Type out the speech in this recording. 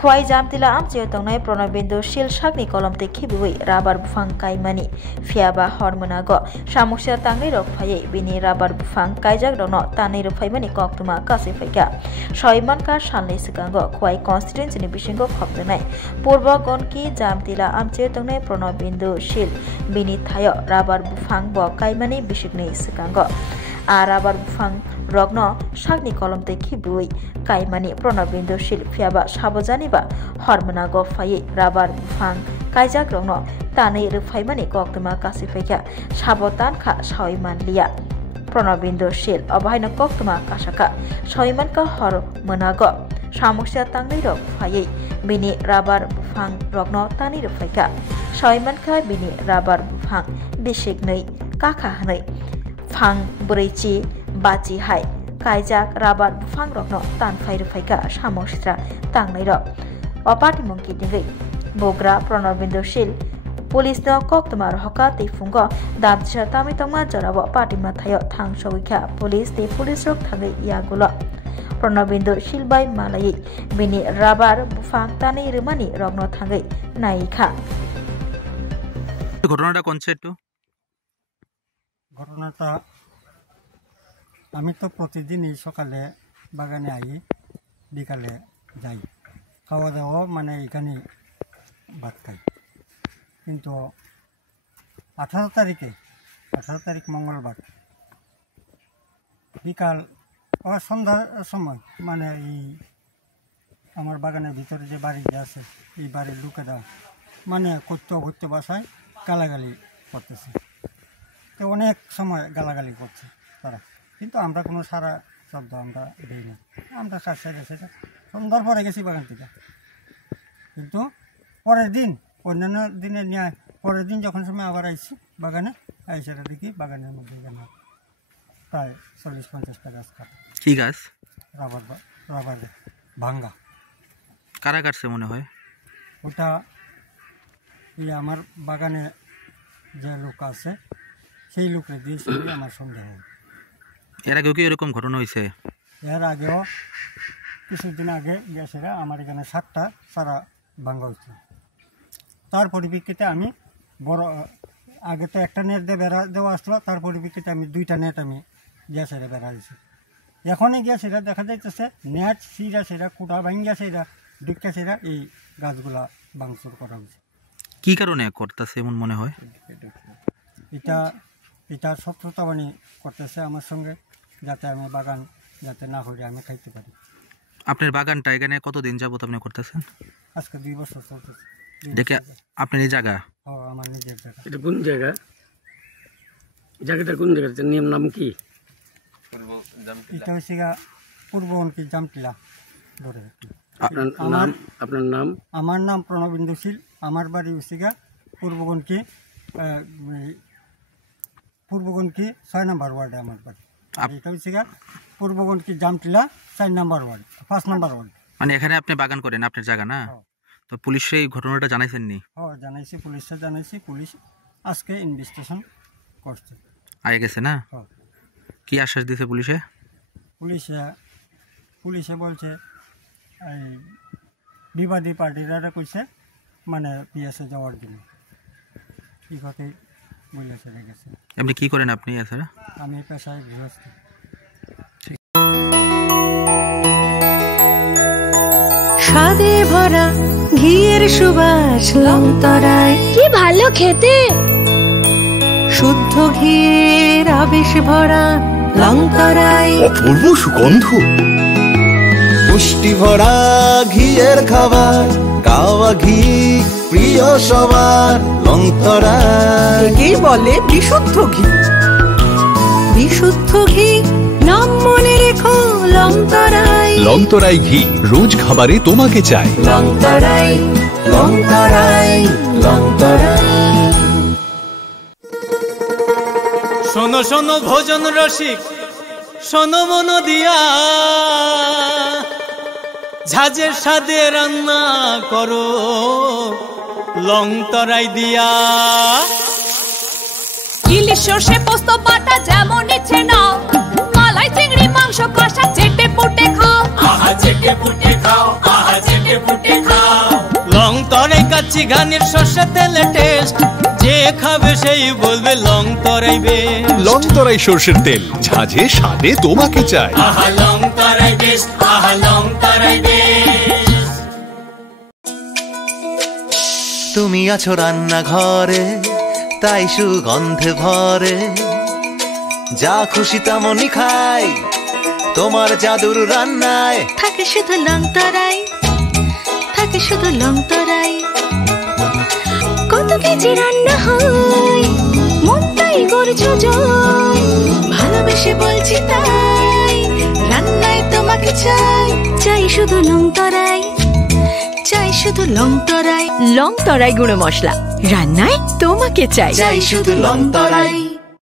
खुवाई जामतिला आमचे तंगनाय प्रणबिन्दु शिल सागनि कलमते खिबुइ राबार बुफां काइमानि फियाबा हरमोनागो सामुक्सा तांगै रक फायै बिनि राबार बुफां काइजाक दनो तानै रफाइमानि कक्तुमा कासे फैगा सयमानका साननै सिगांगो खुवाई कन्स्टिट्युएन्सिनि बिसिंगो खबजनाय पूर्व गनकि जामतिला आमचे तंगनाय प्रणबिन्दु शिल बिनि थायो राबार बुफां ब काइमानि बिसिगनै सिगांगो आ राबार बुफां रग्न सागनि कलमते खिबुइ काइमानि प्रणबिन्दु शिल फियाबा साबजानिबा हरमोनागो फायै राबार बुफां काइजाक रग्न तानै रफाइमानि कक्तुमा कासे फैगा साबतानखा सयमानलिया प्रणबिन्दु शिल अबाहायनो कक्तुमा कासाका सयमानका हरमोनागो सामुक्सा तांनै रक फायै बिनि राबार बुफां रग्न तानै रफाइगा सयमानका बिनि राबार बुफां बिसिगनै काका हनै फां ब्रैचि बाचि हाय काइजाक राबार बुफां रग्न तानफाय रफाइगा सामुक्सा तांनै रक अपाति मंकी दिगै बोग्रा प्रणबिन्दु शिल पुलिस न कक्तमा रहका तेफुंग दामतिसा तामै तंमा जराब पाटिमा थायो थां सौइखा पुलिस ते पुलिस रक थाङै यागुल प्रणबिन्दु शिल बाय मालायै बिनि राबार बुफां तानै रमानि रग्न थाङै नायिखा ঘটনাটা কোন একটু ঘটনাটা আমি তো প্রতিদিনই সকালে বাগানে আই বিকালে যাই খাওয়া দাওয়া মানে এখানে ভাত খাই কিন্তু 18 তারিখ মঙ্গলবার বিকাল সন্ধ্যার সময় মানে এই আমার বাগানের ভিতরে যে বাড়ি আছে এই বাড়ির লোকেরা মানে করতে বাসায় গালাগালি করতেছে তো অনেক সময় গালাগালি করছে তারা কিন্তু আমরা কোনো সারা শব্দ আমরা দিই না আমরা কাজ সেরে সন্ধ্যার পরে গেছি বাগান থেকে কিন্তু পরের দিন অন্যান্য দিনে নিয়ে পরের দিন যখন সময় আবার আইছি বাগানে আইসাটা দেখি বাগানের মধ্যে এখানে প্রায় 40-50টা গাছ কাটা। কি গাছ? রাবার ভাঙ্গা। কারা কাটছে মনে হয়? ওটা এই আমার বাগানে যে লোক আছে সেই লোকের দিয়েছিল আমার সন্দেহ। এর আগেও কি এরকম ঘটনা হয়েছে? এর আগেও কিছুদিন আগে গ্যাসেরা আমার এখানে 7টা সারা ভাঙ্গা হয়েছিল। তার পরিপ্রেক্ষিতে আমি বড় আগে তো একটা নেট দিয়ে বেড়া দেওয়া আসলো, তার পরিপ্রেক্ষিতে আমি 2টা নেট আমি গ্যাসেরা বেড়া দিয়েছি। এখনই গ্যাসেরা দেখা যাইতেছে নেট সিরা সেরা কুটা ভাঙ্গা সেরা ডিক্কা সেরা এই গাছগুলা ভাঙচুর করা হয়েছে। কি কারণে করতেছে এমন মনে হয়? এটা শত্রুতাবাণী করতেছে আমার সঙ্গে, যাতে আমি বাগান যাতে না হয়ে আমি খাইতে পারি। আপনার বাগানটা এখানে কতদিন যাবত আপনি করতেছেন? আজকে 2 বছর চলতেছে। দেখে আপনার এই জায়গা? আমার নিজের জায়গা। এটা কোন জায়গা? জায়গাটা কোন জায়গা? নাম কি? এটা হচ্ছে পূর্ববঙ্কি জামটিলা ধরে। আপনার নাম? আমার নাম প্রণবিন্দু শীল। আমার বাড়ি হচ্ছে পূর্বগণকি 6 নম্বর ওয়ার্ডে আমার বাড়ি। এটা হচ্ছে পূর্বগণকি জামটিলা 4 নম্বর ওয়ার্ড, 5 নম্বর ওয়ার্ড। মানে এখানে আপনি বাগান করেন, আপনার জায়গা না? তো পুলিশে এই ঘটনাটা জানাইছেন নি? হ্যাঁ জানাইছি, পুলিশে জানাইছি। পুলিশ আজকে ইনভেস্টিগেশন করছে, আগে গেছে না? কি আশ্বাস দিয়েছে পুলিশে? পুলিশে বলছে এই বিবাদী পার্টিরা কইছে মানে পিএসএ যাওয়ার জন্য এই কথাই বলেছে গেছে। আপনি কি করেন আপনি? এছাড়া আমি পেশায় গৃহস্থ। স্বাদে ভরা ঘিয়ের সুবাস লংতরায়, কি ভালো খেতে। শুদ্ধ ঘিয়ের আবেশ ভরা লংতরায়, অপূর্ব সুগন্ধ, পুষ্টি ভরা ঘিয়ের খাবার, গাওয়া ঘি প্রিয় সবার লংতরায়। একেই বলে বিশুদ্ধ ঘি। বিশুদ্ধ ঘি নাম মনে রেখো লংতরায়। লংতরাই ঘি রোজ খাবারে তোমাকে চাই। লংতরায়, লংতরায়, লংতরায়। শোনো শোনো ভোজন রসিক, শোনো মন দিয়া, ঝাঁঝের স্বাদে রান্না করো লংতরাই দিয়া। ইলিশ সর্ষে পোস্ত বাটা যেমন ইচ্ছে নাও, মালাই চিংড়ি মাংস কষা চেটে পুটে খাও। আহা চেটে পুটে খাও, আহা চেটে পুটে খাও। দিচ্ছি ঘানির সর্ষে তেলে টেস্ট, যে খাবে সেই বলবে লং তরাই বেশ। লং তরাই সর্ষের তেল, ঝাঁঝে স্বাদে তোমাকে চাই। আহা লং তরাই বেশ, আহা লং তরাই বেশ। তুমি আছো রান্নাঘরে, তাই সুগন্ধে ভরে, যা খুশি তেমনই খাই তোমার জাদুর রান্নায়। থাকে শুধু লং তরাই, থাকে শুধু লং তরাই। কত কেজি রান্না হয়, মনটাই করছো জয়। ভালোবেসে বলছি তাই, রান্নায় তোমাকে চাই। চাই শুধু লং তরাই, চাই শুধু লং তরাই। লং তরাই গুঁড়ো মশলা, রান্নায় তোমাকে চাই। চাই শুধু লং তরাই।